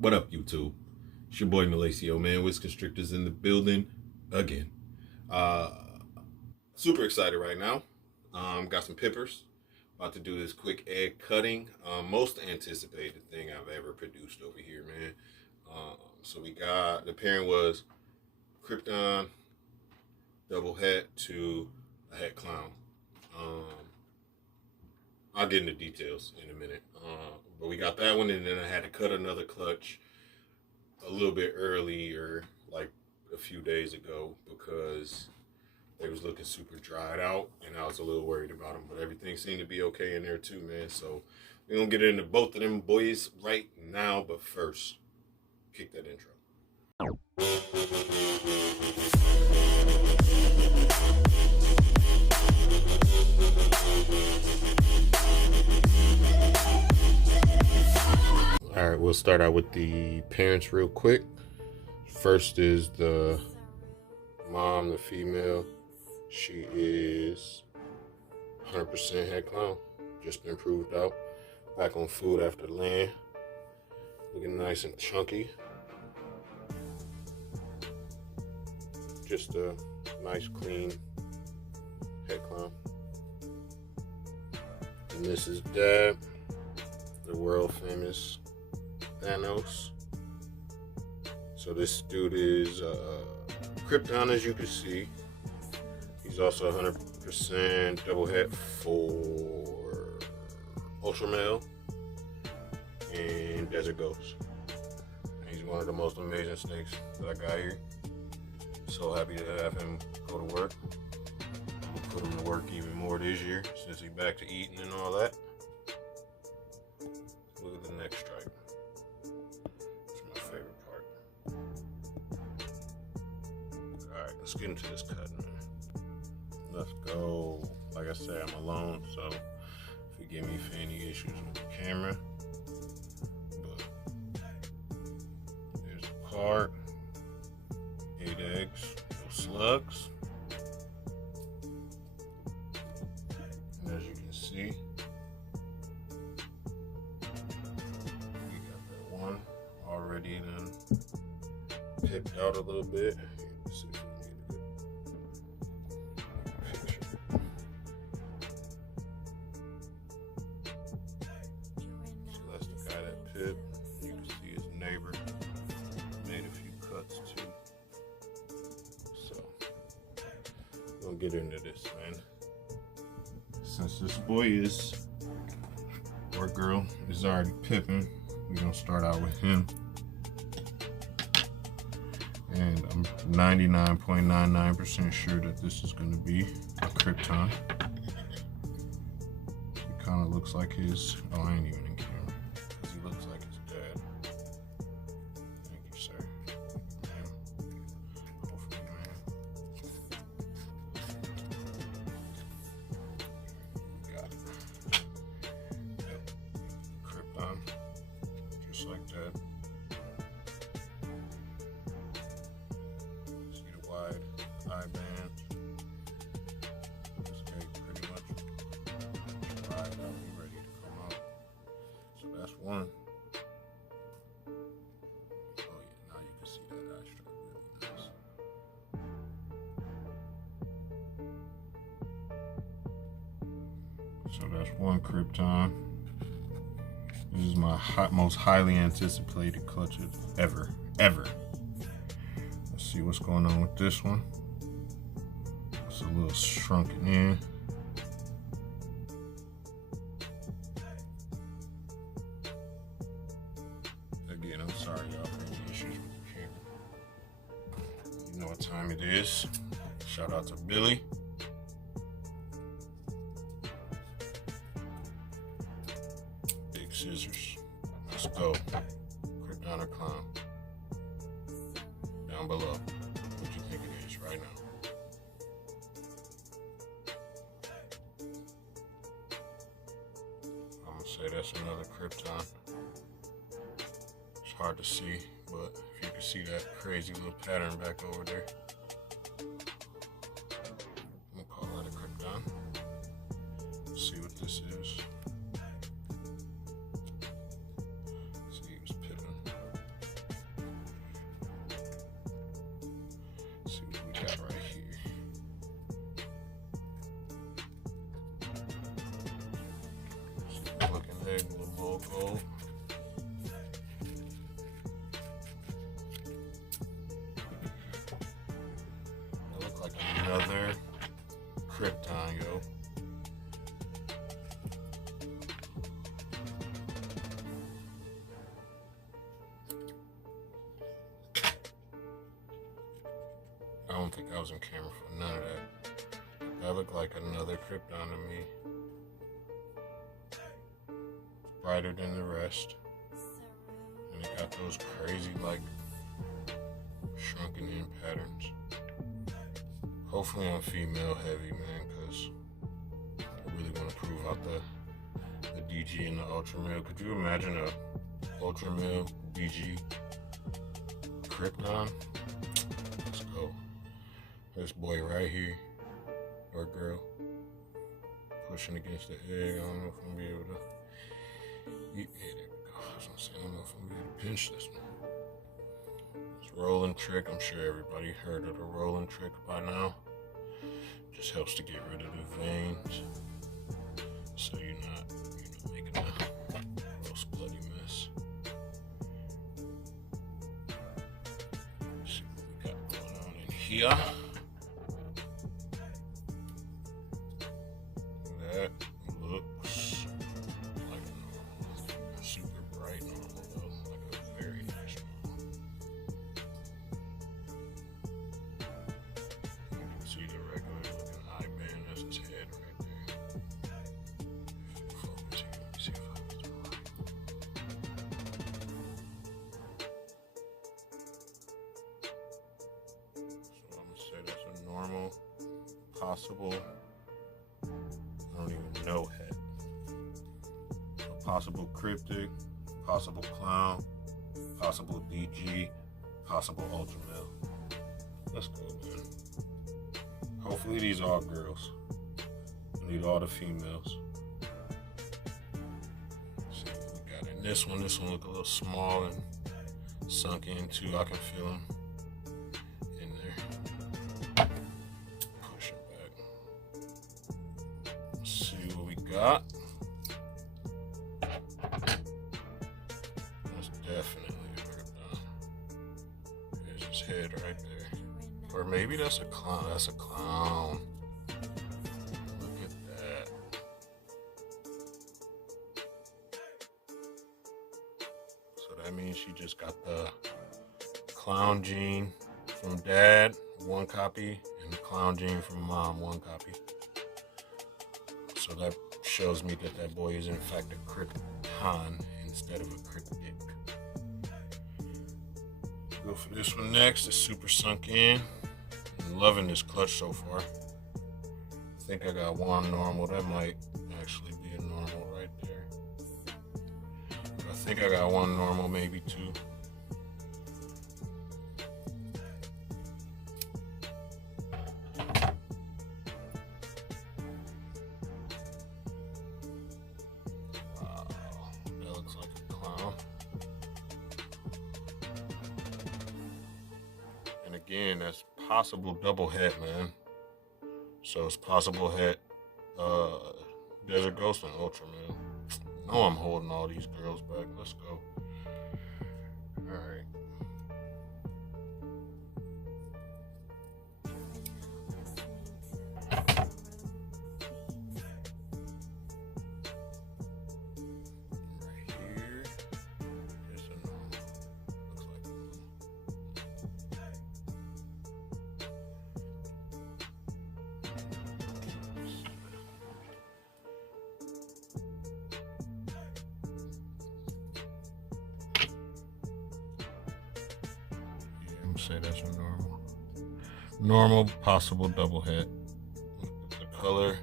What up, YouTube? It's your boy Malacio, man. Wisco Constrictors in the building again. Super excited right now. Got some pippers. About to do this quick egg cutting. Most anticipated thing I've ever produced over here, man. So we got, the pairing was Crypton double het to a Het Clown. I'll get into details in a minute. But we got that one, and then I had to cut another clutch a little bit earlier, like a few days ago, because they was looking super dried out, and I was a little worried about them. But everything seemed to be okay in there too, man. So we're gonna get into both of them boys right now. But first, kick that intro. All right, we'll start out with the parents real quick. First is the mom, the female. She is 100% Het Clown. Just been proved out. Back on food after land. Looking nice and chunky. Just a nice, clean Het Clown. And this is Dad, the world famous Thanos. So this dude is Crypton, as you can see. He's also 100% double het for ultra male and desert ghost. He's one of the most amazing snakes that I got here. So happy to have him go to work. I'm gonna put him to work even more this year since he's back to eating and all that. Look at the neck stripe. It's my favorite part. Alright, let's get into this cut, man. Let's go. Like I said, I'm alone, so forgive me for any issues with the camera. But there's the part. 8 eggs, no slugs. And as you can see, we got that one already then picked out a little bit. Let's see if we can get a good picture. So that's the guy that picked. You can see his neighbor made a few cuts too. So we'll get into this, man. Since this boy is, or girl, is already pipping, we're gonna start out with him. And I'm 99.99% sure that this is gonna be a Crypton. He kind of looks like his, oh, I ain't even in camera, because he looks like his dad. Thank you, sir. Man. Hopefully, man. Got it. Yep. Crypton. Just like that. See the wide eye band. This egg pretty much dried out and ready to come out. So that's one. Oh yeah, now you can see that eye stripe really nice. So that's one Crypton. This is my most highly anticipated clutch ever. Let's see what's going on with this one. It's a little shrunken in. Again, I'm sorry y'all for any issues with the camera. You know what time it is. Shout out to Billy. Big scissors. Let's go. Crypton or Clown. Down below. What you think it is right now? I'm gonna say that's another Crypton. It's hard to see, but if you can see that crazy little pattern back over there, I'm gonna call that a Crypton. Let's see what this is. See, he was pipping. all gold. That look like another Crypton, yo. I don't think I was in camera for none of that. That looked like another Crypton to me. Brighter than the rest. And it got those crazy, like, shrunken in patterns. Hopefully I'm female heavy, man, because I really want to prove out the DG and the Ultra Mill. Could you imagine a Ultra Mill DG Crypton? Let's go. This boy right here, or girl, pushing against the egg. I don't know if I'm gonna be able to. Yeah, there we go. I don't know if I'm gonna be able to pinch this one. It's rolling trick. I'm sure everybody heard of the rolling trick by now. Just helps to get rid of the veins, so you're not, making a gross bloody mess. Let's see what we got going on in here. That looks like a super bright normal though, like a very nice normal. You can see the regular looking eye band, that's his head right there. Focus here, let me see if I was doing right. So I'm gonna say that's a normal, possible, I don't even know head. A possible cryptic, possible clown, possible DG, possible ultra male. Let's go, man. Hopefully these are girls. I need all the females. Let's see what we got in this one. This one look a little small and sunk in too. I can feel them in there. Push it back. Let's see what we got. That's definitely a Crypton. There's his head right there. Or maybe that's a clown. That's a clown. Look at that. So that means she just got the clown gene from dad, 1 copy, and the clown gene from mom, 1 copy. So that shows me that that boy is in fact a Crypton instead of a cryptic. Go for this one next. It's super sunk in. I'm loving this clutch so far. I think I got 1 normal. That might actually be a normal right there. I think I got 1 normal, maybe 2. Wow, that looks like a clown. And again, that's possible double head, man. So it's possible head, Desert Ghost and Ultra, man. Know I'm holding all these girls back. Let's go. All right. Right here is a normal. Looks like a normal. Say that's a normal. Normal, possible double head. Look at the color.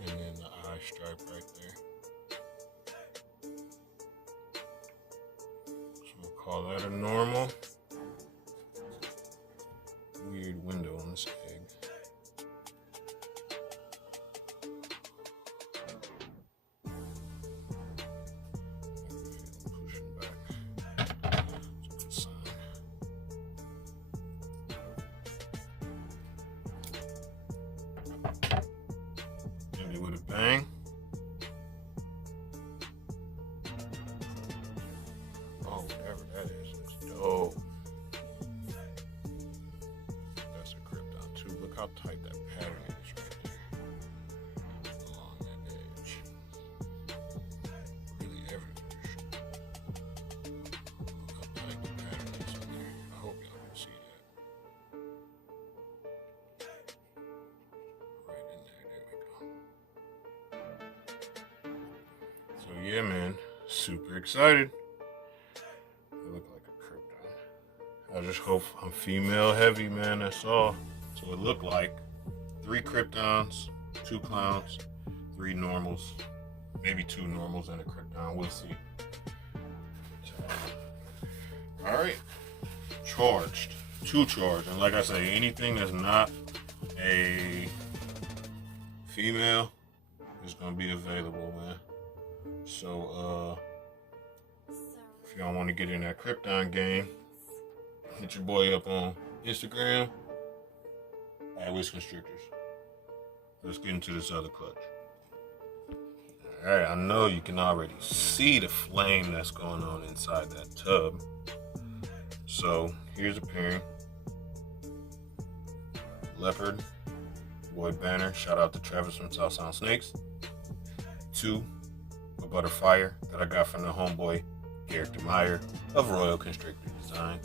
And then the eye stripe right there. So we'll call that a normal. Weird window on this egg. With a bang. yeah, man, super excited. I look like a crypton. I just hope I'm female heavy, man, that's all. So it looked like 3 cryptons, 2 clowns, 3 normals, maybe 2 normals and a crypton, we'll see. All right, charged, 2 charged, and like I say, anything that's not a female is gonna be available, man. So if y'all want to get in that Crypton game, hit your boy up on Instagram at Wisco Constrictors. Let's get into this other clutch. Alright, I know you can already see the flame that's going on inside that tub. So here's a pairing. Leopard, boy Banner, shout out to Travis from South Sound Snakes. 2, a Butterfire that I got from the homeboy Garrett Meyer of Royal Constrictor Design.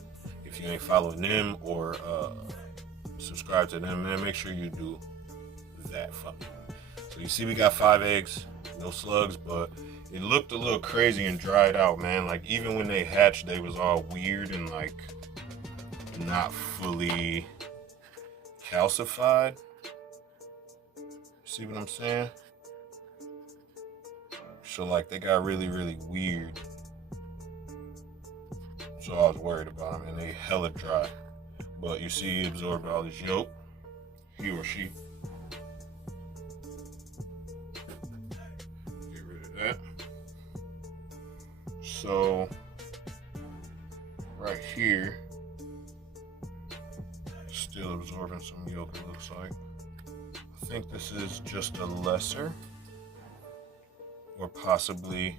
If you ain't following them or subscribe to them, man, make sure you do that for me. So you see we got 5 eggs, no slugs, but it looked a little crazy and dried out, man. Like even when they hatched, they was all weird and like not fully calcified. See what I'm saying? So like they got really, really weird. So I was worried about them, and they hella dry. But you see he absorbed all his yolk, he or she. Get rid of that. So right here, still absorbing some yolk, it looks like. I think this is just a lesser, or possibly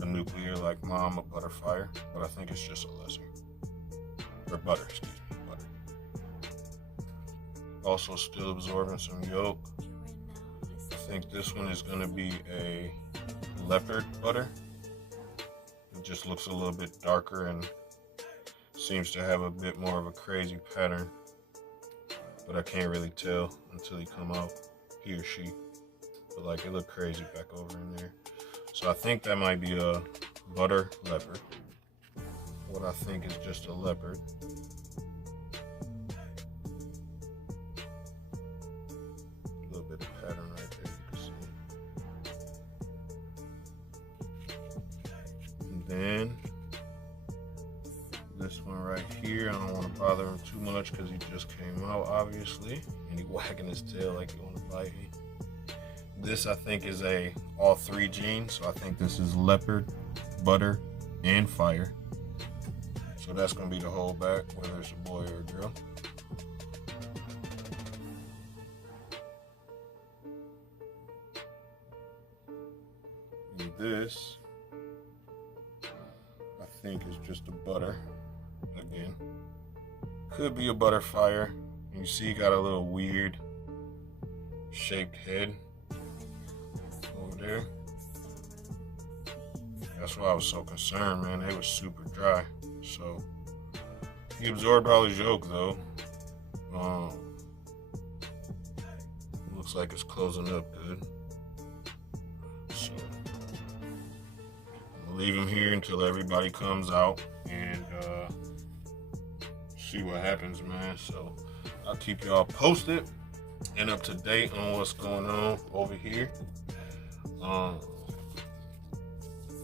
a nuclear like mom, a Butterfire, but I think it's just a lesser. Or butter, excuse me, butter. Also still absorbing some yolk. I think this one is gonna be a leopard butter. It just looks a little bit darker and seems to have a bit more of a crazy pattern, but I can't really tell until he come out, he or she. But like it looked crazy back over in there. So I think that might be a butter leopard. What I think is just a leopard. A little bit of pattern right there, you can see. And then this one right here, I don't want to bother him too much because he just came out, obviously. And he wagging his tail like he want to bite me. This I think is a all 3 gene, so I think this is leopard, butter, and fire. So that's gonna be the whole back, whether it's a boy or a girl. And this, I think is just a butter, again. Could be a Butterfire. And you see, got a little weird shaped head over there. That's why I was so concerned, man. They were super dry. So he absorbed all his yolk though. Looks like it's closing up good. So I'm gonna leave him here until everybody comes out and see what happens, man. So I'll keep y'all posted and up to date on what's going on over here.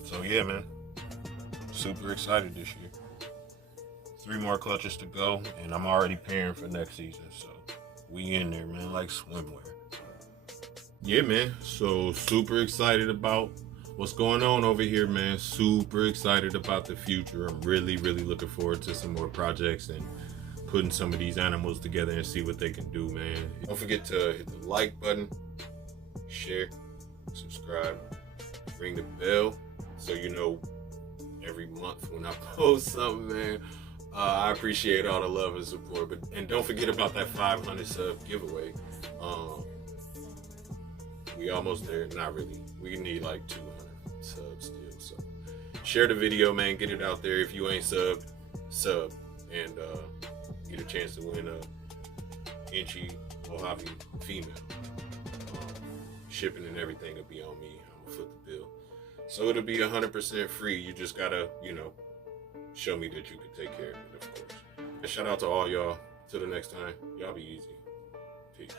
So yeah, man, super excited this year. 3 more clutches to go, and I'm already pairing for next season. So we in there, man, like swimwear. Yeah, man. So super excited about what's going on over here, man. Super excited about the future. I'm really, really looking forward to some more projects and putting some of these animals together and see what they can do, man. Don't forget to hit the like button, share, subscribe, ring the bell so you know every month when I post something, man. I appreciate all the love and support, and don't forget about that 500 sub giveaway. We almost there, not really. We need like 200 subs still. So share the video, man. Get it out there. If you ain't subbed, sub and get a chance to win a Inchy Mojave female. Shipping and everything will be on me. I'm gonna foot the bill. So it'll be 100% free. You just gotta, you know, show me that you can take care of it, of course. And shout out to all y'all. Till the next time, y'all be easy. Peace.